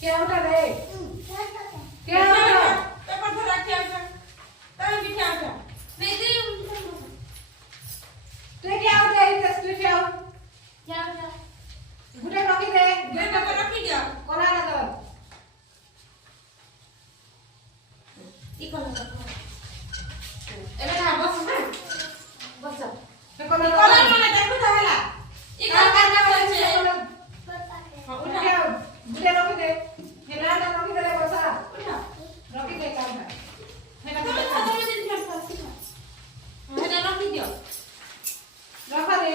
क्या होता रे क्या होता पेपर धरा क्या होता तब भी क्या होता नहीं तू क्या होता है तू क्या होता गुटे रखी दे गुटे को रखी दिया कोला ना तो ई कोला एबे ना बस ना बस पे कोला माने देखु तो हला ई कोला ना बोले हां उठा गुटे रखी दे हेला ना रखी दे बसा उठा रखी दे काम है हेला तो खत्म हो दिन कर हेला रखी दियो रखा दे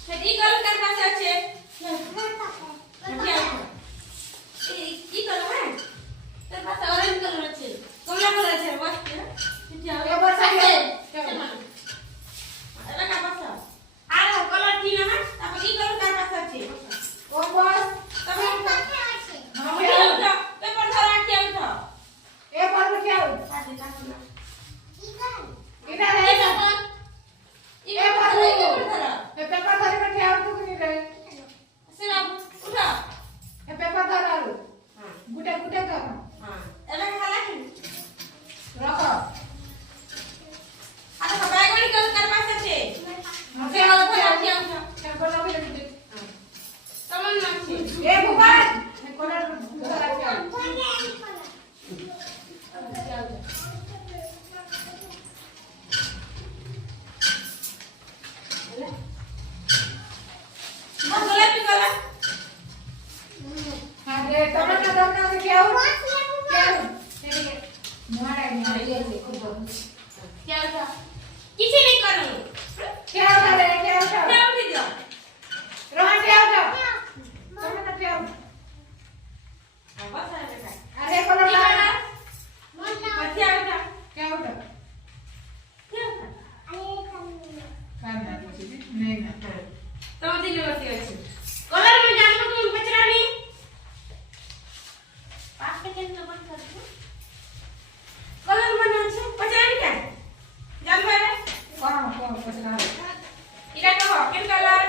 सेठी कल कर पास আছে কি কল হ্যাঁ তোর পাশে অরেঞ্জ কালার আছে কমলা কালার আছে বস ঠিক আছে এবার সাইডে এটা কা পাশে আর কালার কি না তারপর কি কালার কার পাশে আছে ও বস তুমি পাশে আছে হ্যাঁ পেপার ধরা কি আউছ এ পড় কি আউ সাথে তাকো না কি কাল এটা রে পেপার এ পড় ধরা পেপার ধরে কি আউ তো কি রে সেনা উঠা ए पेपर धर आलू हां गुटे गुटे कर हां एला खाला कि रखो आता का बैगनी कर पास আছে मसे वाला धर आके आउ टेम्पल लगे दे हां तमन नाची ए भगवान कोना धर आके अरे टमाटर डालना से क्या हो क्या हो देखिए मारा ये खूब क्या होता किसी नहीं करूं क्या होता रे क्या होता क्या उठ गया रोहन क्या होता टमाटर क्या होता बस आ बेटा अरे कलर ला मन क्या होता क्या होता खाना नहीं ना तो दिल बसी अच्छी कलर में जान को तुम बचरा नहीं पास के केन बंद कर दो कलर बना আছে पचानी क्या जान भाई कौन पचना इला कहो केन कलर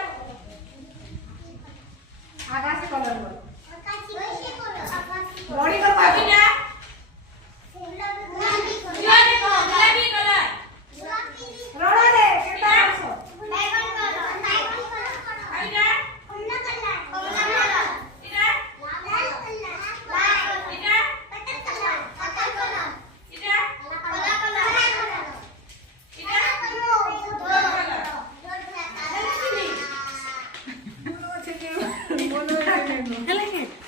आकाश कलर बोल आकाश से कलर आकाश बॉडी पर पाबी